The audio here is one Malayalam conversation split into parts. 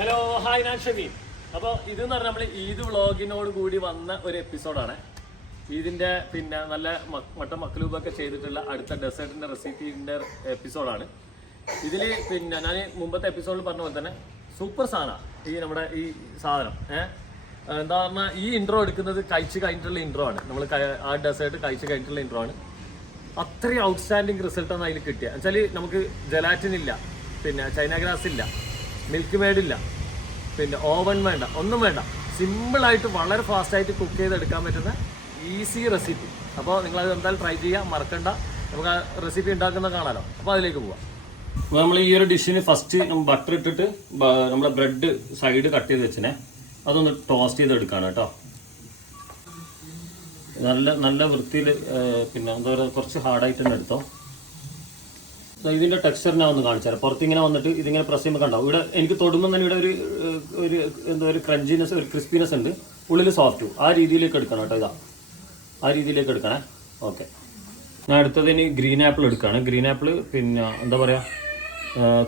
ഹലോ ഹായ് ഞാൻ ഷമീൻ. അപ്പോൾ ഇതെന്ന് പറഞ്ഞാൽ നമ്മൾ ഈദ് വ്ളോഗിനോട് കൂടി വന്ന ഒരു എപ്പിസോഡാണ്. ഈദിൻ്റെ നല്ല മക്കളൂബൊക്കെ ചെയ്തിട്ടുള്ള അടുത്ത ഡെസേർട്ടിൻ്റെ റെസിപ്പീൻ്റെ എപ്പിസോഡാണ്. ഇതിൽ ഞാൻ മുമ്പത്തെ എപ്പിസോഡിൽ പറഞ്ഞ പോലെ തന്നെ സൂപ്പർ സാധനമാണ് നമ്മുടെ ഈ സാധനം. എന്താ പറഞ്ഞാൽ ഈ ഇൻട്രോ എടുക്കുന്നത് കഴിച്ച് കഴിഞ്ഞിട്ടുള്ള ഇൻട്രോ ആണ്. നമ്മൾ ആ ഡെസേർട്ട് കഴിച്ച് കഴിഞ്ഞിട്ടുള്ള ഇൻട്രോ ആണ്. അത്രയും ഔട്ട്സ്റ്റാൻഡിങ് റിസൾട്ടാണ് അതിൽ കിട്ടിയത്. വെച്ചാൽ നമുക്ക് ജലാറ്റിൻ ഇല്ല, ചൈന ഗ്രാസ് ഇല്ല, മിൽക്ക് മെയ്ഡ് ഇല്ല, ഓവൻ വേണ്ട, ഒന്നും വേണ്ട. സിമ്പിളായിട്ട് വളരെ ഫാസ്റ്റായിട്ട് കുക്ക് ചെയ്തെടുക്കാൻ പറ്റുന്ന ഈസി റെസിപ്പി. അപ്പോൾ നിങ്ങളത് എന്തായാലും ട്രൈ ചെയ്യുക, മറക്കണ്ട. നമുക്ക് ആ റെസിപ്പി ഉണ്ടാക്കുന്ന കാണാമല്ലോ. അപ്പോൾ അതിലേക്ക് പോവാം. അപ്പോൾ നമ്മൾ ഈ ഒരു ഡിഷിന് ഫസ്റ്റ് ബട്ടർ ഇട്ടിട്ട് നമ്മളെ ബ്രെഡ് സൈഡ് കട്ട് ചെയ്ത് വെച്ചിനെ അതൊന്ന് ടോസ്റ്റ് ചെയ്തെടുക്കുകയാണ് കേട്ടോ. നല്ല വൃത്തിയിൽ എന്താ പറയുക, കുറച്ച് ഹാർഡായിട്ട് തന്നെ എടുത്തോ. ഇതിൻ്റെ ടെക്സ്ചർ ഞാൻ ഒന്ന് കാണിച്ചു തരാം. പുറത്തിങ്ങനെ വന്നിട്ട് ഇതിങ്ങനെ പ്രസ് ചെയ്യുമ്പോൾ കണ്ടാവും. ഇവിടെ എനിക്ക് തൊടുമ്പോൾ തന്നെ ഇവിടെ ഒരു എന്താ ഒരു ക്രഞ്ചിനെസ്, ഒരു ക്രിസ്പിനെസ് ഉണ്ട്, ഉള്ളിൽ സോഫ്റ്റ്. ആ രീതിയിലേക്ക് എടുക്കണം കേട്ടോ. ആ രീതിയിലേക്ക് എടുക്കണേ. ഓക്കെ, ഞാൻ എടുത്തതിന് ഗ്രീൻ ആപ്പിൾ എടുക്കുകയാണ്. ഗ്രീൻ ആപ്പിൾ എന്താ പറയുക,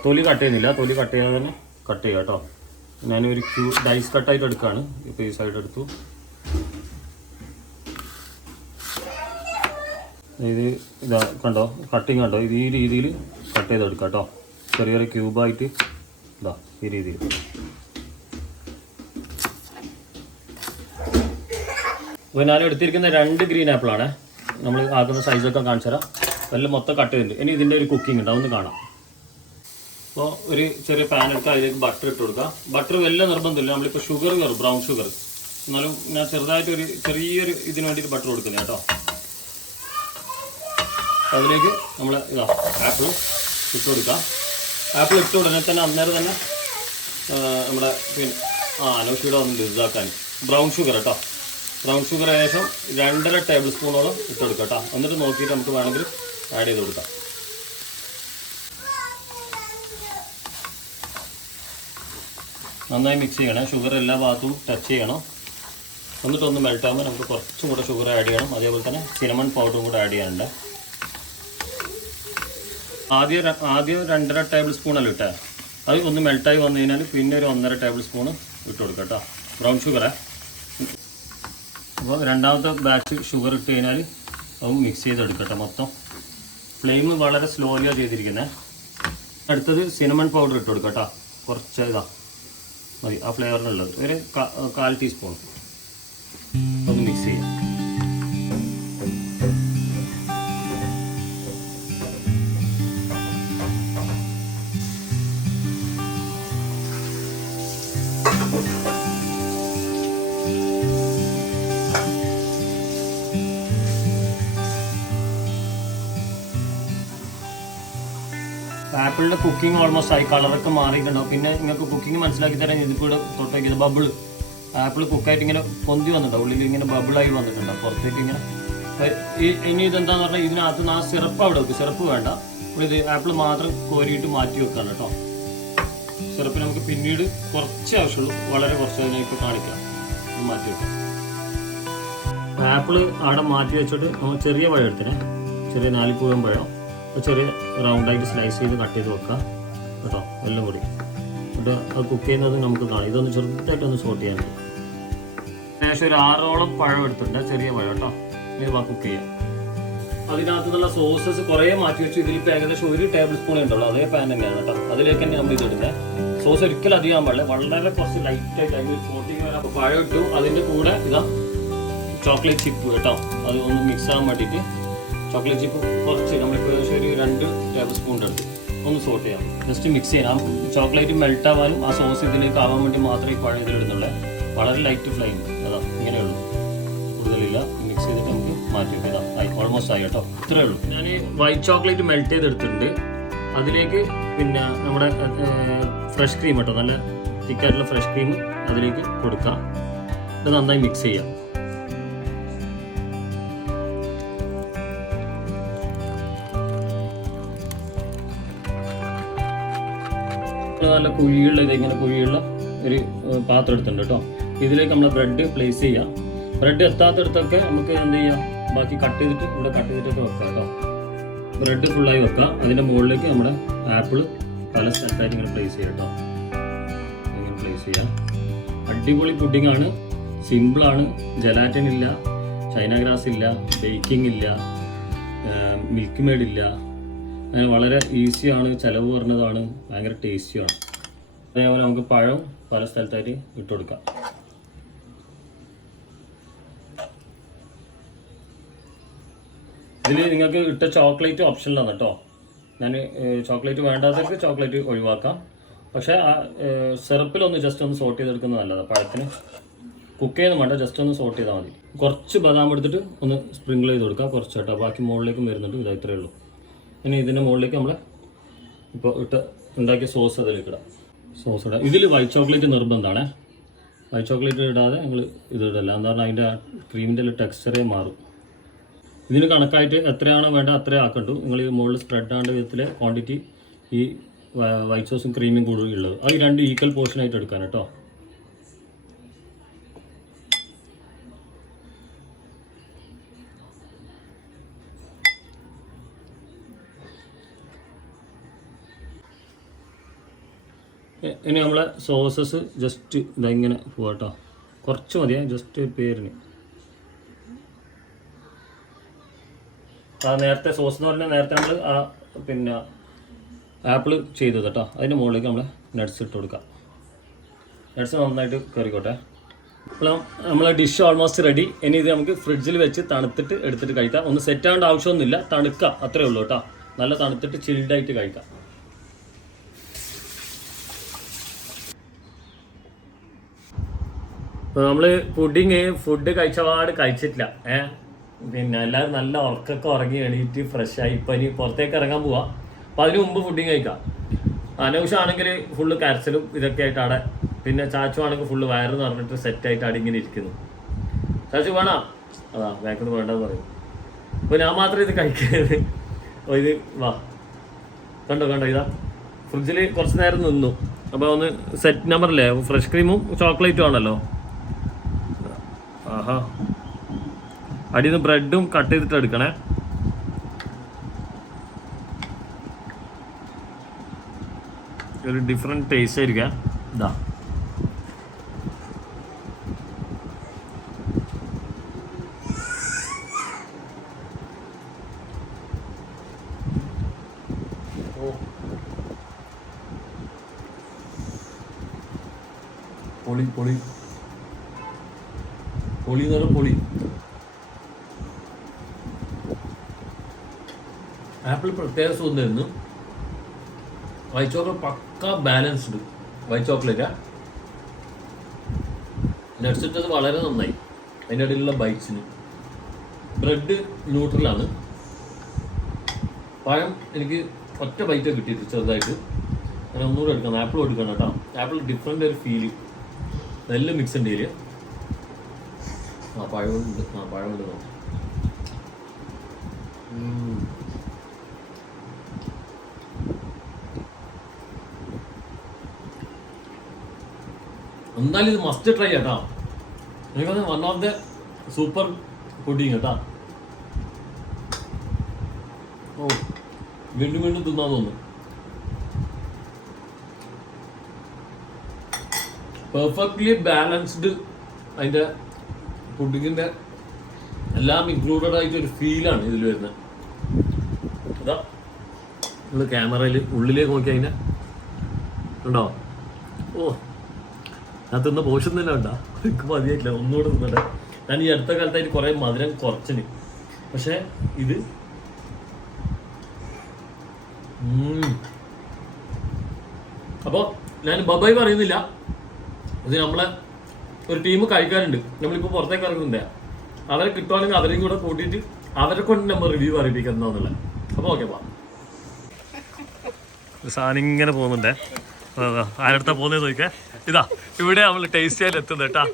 തൊലി കട്ട് ചെയ്യുന്നില്ല, തൊലി കട്ട് ചെയ്യാതെ തന്നെ കട്ട് ചെയ്യുക കേട്ടോ. ഞാനൊരു ഡൈസ് കട്ടായിട്ട് എടുക്കുകയാണ്. ഇപ്പോൾ ഈ സൈഡ് എടുത്തു. ഇതാ കണ്ടോ, കട്ടിങ് കണ്ടോ, ഇത് ഈ രീതിയിൽ കട്ട് ചെയ്തെടുക്കാം കേട്ടോ. ചെറിയ ക്യൂബായിട്ട് ഇതാ ഈ രീതിയിൽ. അപ്പോൾ ഞാൻ എടുത്തിരിക്കുന്ന 2 ഗ്രീൻ ആപ്പിളാണ്. നമ്മൾ ആക്കുന്ന സൈസൊക്കെ കാണിച്ചു തരാം. എല്ലാം മൊത്തം കട്ട് ചെയ്തിട്ടുണ്ട്. ഇനി ഇതിൻ്റെ ഒരു കുക്കിംഗ് ഉണ്ട്, അതൊന്ന് കാണാം. അപ്പോൾ ഒരു ചെറിയ പാൻ എടുത്ത് അതിലേക്ക് ബട്ടർ ഇട്ട് കൊടുക്കുക. ബട്ടർ വലിയ നിർബന്ധമില്ല, നമ്മളിപ്പോൾ ഷുഗർ കയറും, ബ്രൗൺ ഷുഗർ. എന്നാലും ഞാൻ ചെറുതായിട്ടൊരു ചെറിയൊരു ഇതിന് വേണ്ടിയിട്ട് ബട്ടർ കൊടുക്കുന്നത് കേട്ടോ. അതിലേക്ക് നമ്മൾ ആപ്പിൾ ഇട്ട് കൊടുക്കുക. ആപ്പിൾ ഇട്ട ഉടനെ തന്നെ അന്നേരം തന്നെ നമ്മുടെ അനോഷിയുടെ ഒന്ന് ഇതാക്കാൻ ബ്രൗൺ ഷുഗർ കേട്ടോ. ബ്രൗൺ ഷുഗർ ഏകദേശം 2.5 ടേബിൾ സ്പൂണോളം ഇട്ട് കൊടുക്കുക കേട്ടോ. എന്നിട്ട് നോക്കിയിട്ട് നമുക്ക് വേണമെങ്കിൽ ആഡ് ചെയ്ത് കൊടുക്കാം. നന്നായി മിക്സ് ചെയ്യണം. ഷുഗർ എല്ലാ ഭാഗത്തും ടച്ച് ചെയ്യണം. എന്നിട്ടൊന്ന് മെൽറ്റ് ആകുമ്പോൾ നമുക്ക് കുറച്ചും കൂടെ ഷുഗർ ആഡ് ചെയ്യണം. അതേപോലെ തന്നെ സിനമൺ പൗഡറും കൂടെ ആഡ് ചെയ്യാനുണ്ട്. ആദ്യം 2.5 ടേബിൾ സ്പൂണല്ല ഇട്ടേ. അത് ഒന്ന് മെൽറ്റായി വന്നു കഴിഞ്ഞാൽ പിന്നെ ഒരു 1.5 ടേബിൾ സ്പൂണ് ഇട്ട് കൊടുക്കുക കേട്ടോ, ബ്രൗൺ ഷുഗറേ. അപ്പോൾ രണ്ടാമത്തെ ബാച്ച് ഷുഗർ ഇട്ട് കഴിഞ്ഞാൽ അത് മിക്സ് ചെയ്തെടുക്കട്ടെ മൊത്തം. ഫ്ലെയിം വളരെ സ്ലോലിയാണ് ചെയ്തിരിക്കുന്നത്. അടുത്തത് സിനമൺ പൗഡർ ഇട്ട് കൊടുക്കുക കേട്ടോ. കുറച്ച് മതി ആ ഫ്ലേവറിനുള്ളത്. ഒരു 1/4 ടീസ്പൂൺ ഒന്ന് മിക്സ് ചെയ്യാം. ആപ്പിളിൻ്റെ കുക്കിംഗ് ഓൾമോസ്റ്റ് ആയി, കളറൊക്കെ മാറിയിട്ടുണ്ടാവും. പിന്നെ നിങ്ങൾക്ക് കുക്കിംഗ് മനസ്സിലാക്കി തരാൻ ഇതിൽക്കൂടെ തൊട്ടേക്കുന്നത് ബബിൾ ആപ്പിൾ കുക്കായിട്ട് ഇങ്ങനെ പൊന്തി വന്നിട്ടുണ്ടാവും, ഉള്ളിൽ ഇങ്ങനെ ബബിളായി വന്നിട്ടുണ്ടാവും പുറത്തേക്ക് ഇങ്ങനെ. ഇനി ഇതെന്താന്ന് പറഞ്ഞാൽ ഇതിനകത്ത് ആ സിറപ്പ് അവിടെ വെക്കും. സിറപ്പ് വേണ്ട, ഇത് ആപ്പിൾ മാത്രം കോരിയിട്ട് മാറ്റി വെക്കാണ് കേട്ടോ. സിറപ്പ് നമുക്ക് പിന്നീട് കുറച്ച് ആവശ്യമുള്ളൂ, വളരെ കുറച്ച്. അതിനൊക്കെ കാണിക്കാം, മാറ്റി വെക്കാം. ആപ്പിൾ അവിടെ മാറ്റി വെച്ചിട്ട് നമ്മൾ ചെറിയ പഴം എടുത്തിനെ, ചെറിയ 4 പൂവൻ പഴം ചെറിയ റൗണ്ടായിട്ട് സ്ലൈസ് ചെയ്ത് കട്ട് ചെയ്ത് വെക്കാം കേട്ടോ, എല്ലാം കൂടി. എന്നിട്ട് അത് കുക്ക് ചെയ്യുന്നത് നമുക്ക് കാണാം. ഇതൊന്ന് ചെറുതായിട്ടൊന്ന് സോട്ട് ചെയ്യാൻ പറ്റും. ഏകദേശം ഒരു 6ഓളം പഴം എടുത്തിട്ടുണ്ട്, ചെറിയ പഴം കേട്ടോ. ഇത് കുക്ക് ചെയ്യാം. അതിനകത്ത് നിന്നുള്ള സോസസ് കുറേ മാറ്റി വെച്ചു. ഇതിലിപ്പോൾ ഏകദേശം 1 ടേബിൾ സ്പൂൺ ഉണ്ടല്ലോ, അതേ പാൻ തന്നെയാണ് കേട്ടോ. അതിലേക്ക് തന്നെ നമ്മൾ ഇതിടുന്നത്. സോസ് ഒരിക്കലും അധികം പാടില്ല, വളരെ കുറച്ച് ലൈറ്റായിട്ട് അതിന് കോട്ടിങ് വരാം. അപ്പോൾ പഴം ഇട്ടു, അതിൻ്റെ കൂടെ ചോക്ലേറ്റ് ചിപ്പ് കേട്ടോ. അത് ഒന്ന് മിക്സ് ആകാൻ വേണ്ടിയിട്ട് ചോക്ലേറ്റ് ചിപ്പ് കുറച്ച് നമ്മളിപ്പോൾ ഏകദേശം ഒരു 2 ടേബിൾ സ്പൂൺ എടുത്ത് ഒന്ന് സോട്ട് ചെയ്യാം. ജസ്റ്റ് മിക്സ് ചെയ്യാം. ചോക്ലേറ്റ് മെൽറ്റ് ആവാനും ആ സോസ് ഇതിലേക്ക് ആവാൻ വേണ്ടി മാത്രമേ ഈ പഴം ഇതിലിടുന്നുള്ളൂ. വളരെ ലൈറ്റ് ഫ്ലെയിം ഇങ്ങനെയുള്ളൂ, കൂടുതലില്ല. മിക്സ് ചെയ്തിട്ട് നമുക്ക് മാറ്റി വെക്കാം. ഓൾമോസ്റ്റ് ആയി കേട്ടോ, ഇത്രയേ ഉള്ളൂ. ഞാൻ വൈറ്റ് ചോക്ലേറ്റ് മെൽറ്റ് ചെയ്തെടുത്തിട്ടുണ്ട്. അതിലേക്ക് നമ്മുടെ ഫ്രഷ് ക്രീം കേട്ടോ, നല്ല തിക്കായിട്ടുള്ള ഫ്രഷ് ക്രീം അതിലേക്ക് കൊടുക്കാം. ഇത് നന്നായി മിക്സ് ചെയ്യാം. നല്ല കുഴിയുള്ള ഇതിങ്ങനെ കുഴിയുള്ള ഒരു പാത്രം എടുത്തിട്ടുണ്ട് കേട്ടോ. ഇതിലേക്ക് നമ്മൾ ബ്രെഡ് പ്ലേസ് ചെയ്യാം. ബ്രെഡ് എത്താത്തടത്തൊക്കെ നമുക്ക് എന്ത് ചെയ്യാം, ബാക്കി കട്ട് ചെയ്തിട്ട് ഇവിടെ കട്ട് ചെയ്തിട്ടൊക്കെ വെക്കാം കേട്ടോ. ബ്രെഡ് ഫുള്ളായി വെക്കാം. അതിൻ്റെ മുകളിലേക്ക് നമ്മുടെ ആപ്പിൾ പല സ്ഥലത്തായിട്ട് ഇങ്ങനെ പ്ലേസ് ചെയ്യാം കേട്ടോ. ഇങ്ങനെ യൂസ് ചെയ്യാം. അടിപൊളി പുഡിങ്ങാണ്, സിമ്പിളാണ്, ജലാറ്റിൻ ഇല്ല, ചൈന ഗ്രാസ് ഇല്ല, ബേക്കിംഗ് ഇല്ല, മിൽക്ക് മെയ്ഡ് ഇല്ല, അങ്ങനെ വളരെ ഈസിയാണ്, ചിലവ് കുറഞ്ഞതാണ്, ഭയങ്കര ടേസ്റ്റിയാണ്. അതേപോലെ നമുക്ക് പഴം പല സ്ഥലത്തായിട്ട് ഇട്ട് കൊടുക്കാം. ഇതിൽ നിങ്ങൾക്ക് ഇട്ട ചോക്ലേറ്റ് ഓപ്ഷനിലാണ് കേട്ടോ. ഞാൻ ചോക്ലേറ്റ് വേണ്ടാത്തവർക്ക് ചോക്ലേറ്റ് ഒഴിവാക്കാം. പക്ഷേ ആ സിറപ്പിലൊന്ന് ജസ്റ്റ് ഒന്ന് സോട്ട് ചെയ്തെടുക്കുന്നത് നല്ലതാണ്. പഴത്തിന് കുക്ക് ചെയ്യുന്ന വേണ്ട, ജസ്റ്റ് ഒന്ന് സോട്ട് ചെയ്താൽ മതി. കുറച്ച് ബദാം എടുത്തിട്ട് ഒന്ന് സ്പ്രിങ്കിൾ ചെയ്ത് കൊടുക്കുക കുറച്ച് കേട്ടോ. ബാക്കി മുകളിലേക്കും വരുന്നുണ്ട്. ഇത് ഇത്രയേ ഉള്ളൂ. ഇനി ഇതിൻ്റെ മുകളിലേക്ക് നമ്മൾ ഇപ്പോൾ ഉണ്ടാക്കിയ സോസ് അതിലേക്ക് ഇടാം. സോസ് ഇടാം. ഇതിൽ വൈറ്റ് ചോക്ലേറ്റ് നിർബന്ധമാണ്. വൈറ്റ് ചോക്ലേറ്റ് ഇടാതെ ഞങ്ങൾ ഇത് ഇടല്ല. എന്താ പറഞ്ഞാൽ അതിൻ്റെ ക്രീമിൻ്റെ ടെക്സ്ചറേ മാറും. ഇതിന് കണക്കായിട്ട് എത്രയാണോ വേണ്ട അത്രേ ആക്കണ്ടു. നിങ്ങൾ ഈ മുകളിൽ സ്പ്രെഡ് ആവേണ്ട വിധത്തിലെ ക്വാണ്ടിറ്റി ഈ വൈറ്റ് സോസും ക്രീമും കൂടുതൽ ഉള്ളത് അത് 2 ഈക്വൽ പോർഷനായിട്ട് എടുക്കാൻ കേട്ടോ. ഇനി നമ്മളെ സോസസ് ജസ്റ്റ് ഇതെങ്ങനെ പോവാട്ടോ. കുറച്ച് മതിയേ, ജസ്റ്റ് പേരിന്. നേരത്തെ സോസ് എന്ന് പറഞ്ഞാൽ നേരത്തെ നമ്മൾ പിന്നെ ആപ്പിൾ ചെയ്തത് കേട്ടോ. അതിൻ്റെ മുകളിലേക്ക് നമ്മൾ നട്ട്സ് ഇട്ട് കൊടുക്കാം. നട്ട്സ് നന്നായിട്ട് കയറിക്കോട്ടെ. അപ്പോൾ നമ്മളെ ഡിഷ് ഓൾമോസ്റ്റ് റെഡി. ഇനി ഇത് നമുക്ക് ഫ്രിഡ്ജിൽ വെച്ച് തണുത്തിട്ട് എടുത്തിട്ട് കഴിക്കാം. ഒന്ന് സെറ്റ് ആവേണ്ട ആവശ്യമൊന്നുമില്ല, തണുക്കുക അത്രേ ഉള്ളൂ കേട്ടോ. നല്ല തണുത്തിട്ട് ചിൽഡായിട്ട് കഴിക്കാം. ഇപ്പോൾ നമ്മൾ ഫുഡ് കഴിച്ചപാട് കഴിച്ചിട്ടില്ല. പിന്നെ എല്ലാവരും നല്ല ഉറക്കൊക്കെ ഉറങ്ങി എണീറ്റ് ഫ്രഷായി. ഇപ്പം ഇനി പുറത്തേക്ക് ഇറങ്ങാൻ പോവാം. അപ്പോൾ അതിന് മുമ്പ് ഫുഡിങ് കഴിക്കാം. അനൗഷാണെങ്കിൽ ഫുള്ള് കരച്ചിലും ഇതൊക്കെ ആയിട്ട് അവിടെ. പിന്നെ ചാച്ചു ആണെങ്കിൽ ഫുള്ള് വയറെന്ന് പറഞ്ഞിട്ട് സെറ്റായിട്ട് അവിടെ ഇങ്ങനെ ഇരിക്കുന്നു. ചാച്ചു വേണോ? അതാ ബാക്കിൽ നിന്ന് വേണ്ടെന്ന് പറയും. അപ്പോൾ ഞാൻ മാത്രമേ ഇത് കഴിക്കുന്നത്. അപ്പോൾ ഇത് വാ കണ്ടോ ഇതാ ഫ്രിഡ്ജിൽ കുറച്ച് നേരം നിന്നു. അപ്പോൾ ഒന്ന് സെറ്റ് നമ്പറില്ലേ, ഫ്രഷ് ക്രീമും ചോക്ലേറ്റും ആണല്ലോ. ആഹാ, അടിയിൽ നിന്ന് ബ്രെഡും കട്ട് ചെയ്തിട്ട് എടുക്കണേ. ഒരു ഡിഫറെൻറ്റ് ടേസ്റ്റ് ആയിരിക്കാം. ഇതാ പൊളി പൊളി പൊളി എന്ന് പറഞ്ഞാൽ പൊളി. ആപ്പിൾ പ്രത്യേക സുഖം തരുന്നു. വൈറ്റ് ചോക്ലേറ്റ് പക്ക ബാലൻസ്ഡ് വൈറ്റ് ചോക്ലേറ്റാ. നട്ട്സ് ഇട്ടത് വളരെ നന്നായി. അതിൻ്റെ ഇടയിലുള്ള ബൈറ്റ്സിന് ബ്രെഡ് ന്യൂട്രലാണ്. പഴം എനിക്ക് ഒറ്റ ബൈറ്റ് കിട്ടിയിട്ട് ചെറുതായിട്ട്. അങ്ങനെ ഒന്നുകൂടെ എടുക്കണം. ആപ്പിൾ എടുക്കണം കേട്ടോ. ആപ്പിൾ ഡിഫറെൻ്റ് ഒരു ഫീല്. നല്ല മിക്സ് ഉണ്ട് ഇതിൽ. പഴമുണ്ട്. പഴമുണ്ട്. എന്നാലും ഇത് മസ്റ്റ് ട്രൈ കേട്ടോ. എനിക്കത് one of the super pudding കേട്ടോ. ഓ, വീണ്ടും തിന്നാൻ തോന്നുന്നു. Perfectly balanced. അതിൻ്റെ പുഡിങ്ങിൻ്റെ എല്ലാം ഇൻക്ലൂഡഡ് ആയിട്ട് ഒരു ഫീലാണ് ഇതിൽ വരുന്നത്. അതാ നിങ്ങൾ ക്യാമറയിൽ ഉള്ളിലേക്ക് നോക്കി അതിനെ ഉണ്ടോ? ഓ, ഞാൻ തിന്ന പോഷൻ തന്നെ ഉണ്ടോ? എനിക്ക് മതിയായിട്ടില്ല, ഒന്നുകൂടെ തിന്നട്ടെ. ഞാൻ ഈ അടുത്ത കാലത്തായിട്ട് കുറേ മധുരം കുറച്ചിന്. പക്ഷേ ഇത് അപ്പോൾ ഞാൻ ബബായി പറയുന്നില്ല. ഇത് നമ്മളെ ഒരു ടീം കഴിക്കാറുണ്ട്. നമ്മളിപ്പോൾ പുറത്തേക്ക് ഇറങ്ങുന്നുണ്ട്. അവരെ കിട്ടുവാണെങ്കിൽ അവരെയും കൂടെ കൂട്ടിയിട്ട് അവരെ കൊണ്ട് നമ്മൾ റിവ്യൂ അറിയിപ്പിക്കുന്നതെന്നുള്ള. അപ്പോൾ ഓക്കെ പോ. സാധനം ഇങ്ങനെ പോകുന്നുണ്ടേ. ആരടുത്താ പോകുന്നത് ചോദിക്കേ. ഇതാ ഇവിടെ നമ്മൾ ടേസ്റ്റ് ചെയ്യാൻ എത്തുന്നത് കേട്ടാ.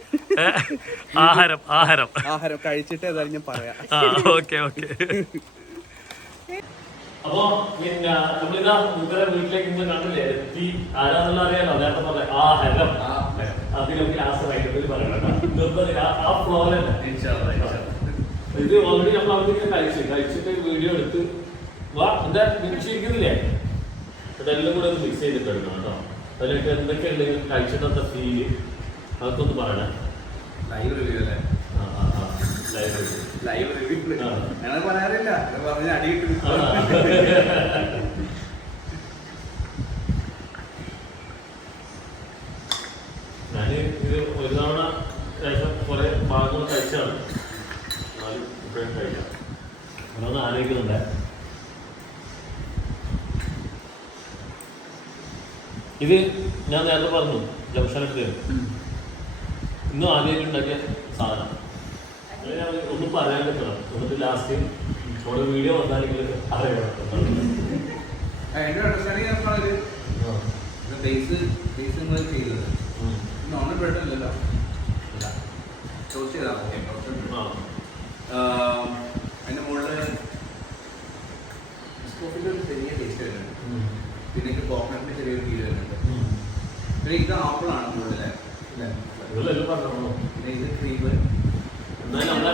ആഹാരം കഴിച്ചിട്ട് ഏതായാലും ഞാൻ പറയാം. ഓക്കെ. അപ്പൊ പിന്നെ നമ്മളിതാ ഇവരെ വീട്ടിലേക്ക് ഇന്ന് കണ്ടില്ലേ, എത്തി. ആരാന്നുള്ള അറിയാലോ, നേരത്തെ പറഞ്ഞ ഹരം. അതിൽ നമുക്ക് ലാസ്റ്റ് വൈകിട്ട് പറയണം. ആ ഫ്ലോറിലല്ല ഇത് ഓൾറെഡി നമ്മൾ അവിടെ കഴിച്ചിട്ട് വീഡിയോ എടുത്ത് വാ. എന്താ മിക്സ് ഇരിക്കുന്നില്ലേ? ഇതെല്ലാം കൂടെ ഒന്ന് മിക്സ് ചെയ്തിട്ട് എടുക്കണം കേട്ടോ. അതിലേക്ക് എന്തൊക്കെയുണ്ട് കഴിച്ചിട്ടത്തെ ഫീല് അതൊക്കെ ഒന്ന് പറയണേ. ലൈവ് റിവ്യൂ അല്ലേ? ലൈവ് റിവ്യൂ ഞങ്ങൾ പറയാറില്ല, പറഞ്ഞ അടി കിട്ടും. ഞാൻ ഇത് ഒരു തവണ കഴിച്ചാൽ കുറെ ഭാഗങ്ങൾ കഴിച്ചാണ്, എന്നാലും ഇപ്പോഴും കഴിക്കാം. ഓരോന്ന് ആലോചിക്കുന്നുണ്ട്. ഇത് ഞാൻ നേരത്തെ പറഞ്ഞു ജംഗ്ഷനെടുത്ത് ഇന്നും ആദ്യമായിട്ടുണ്ടാക്കിയ സാധനം. ഞാൻ ഒന്നും പറയാൻ പറ്റണം, എന്നിട്ട് ലാസ്റ്റ് നമ്മുടെ വീഡിയോ വന്നാലെങ്കിൽ അറിയണം. എൻ്റെ അണ്ടർസ്റ്റാൻഡിങ് ബേസ് ചെയ്തത് നോർമൽ ബ്രെഡ് അല്ലല്ലോ, ടോസ്റ്റ് ചെയ്താൽ അതിൻ്റെ മുകളിൽ ബിസ്കോഫിൻ്റെ ഒരു ചെറിയ ടേസ്റ്റ് വരുന്നുണ്ട്, പിന്നെ കോക്കനട്ടിൻ്റെ ചെറിയൊരു ഫീൽ വരുന്നുണ്ട്. പിന്നെ ഇത് ആപ്പിളാണ് മുകളിലെ, പിന്നെ ഇത് ക്രീം. എന്തായാലും നമ്മുടെ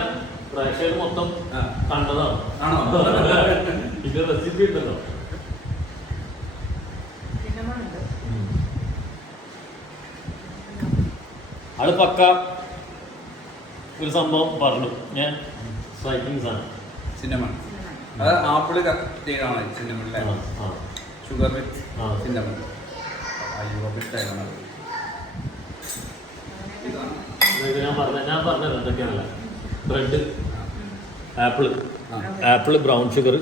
പ്രേക്ഷകർ മൊത്തം കണ്ടതാണ്. ആണോ? ഇത് റെസിപ്പി ഉണ്ടല്ലോ. അത് പക്ക ഒരു സംഭവം പറഞ്ഞു ഞാൻ. സ്ട്രൈക്കിംഗ് ആണ് സിന്നമൺ. അത് ആപ്പിള് ചെയ്യണമാണ് സിന്നമണിലെ ഷുഗർ വിത്ത് സിന്നമൺ. ഞാൻ പറഞ്ഞത് എന്തൊക്കെയാണല്ല, bread, apple, brown sugar,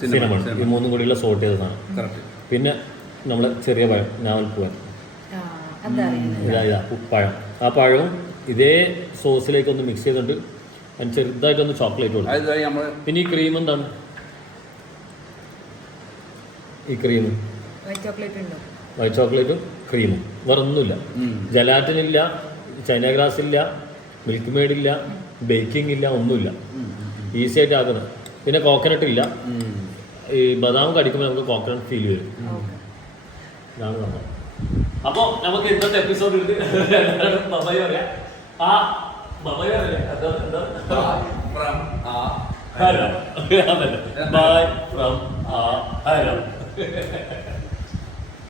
cinnamon, ഈ മൂന്നും കൂടിയുള്ള സോട്ട് ചെയ്ത സാധനം. പിന്നെ നമ്മൾ ചെറിയ പഴം, ഞാവൽപ്പൂവൻ, ഇതാ പഴം. ആ പഴവും ഇതേ സോസിലേക്ക് ഒന്ന് മിക്സ് ചെയ്തിട്ട് അതിന് ചെറുതായിട്ടൊന്ന് ചോക്ലേറ്റ് കൊടുക്കും. പിന്നെ ഈ ക്രീം എന്താണ്? ഈ ക്രീം വൈറ്റ് ചോക്ലേറ്റും ക്രീമും, വേറെ ഒന്നുമില്ല. ജലാറ്റിൻ ഇല്ല, ചൈന ഗ്രാസ് ഇല്ല, മിൽക്ക് മെയ്ഡ് ഇല്ല, ബേക്കിംഗ് ഇല്ല, ഒന്നുമില്ല. ഈസി ആയിട്ട് ആക്കുന്നത്. പിന്നെ കോക്കനട്ട് ഇല്ല. ഈ ബദാം കടിക്കുമ്പോൾ നമുക്ക് കോക്കനട്ട് ഫീൽ വരും. ഇതാണ് സംഭവം. അപ്പോൾ നമുക്ക് ഇന്നത്തെ എപ്പിസോഡ് ബബായി പറയാം. ബബായി പറയാം. ബൈ ഫ്രം ഹരം.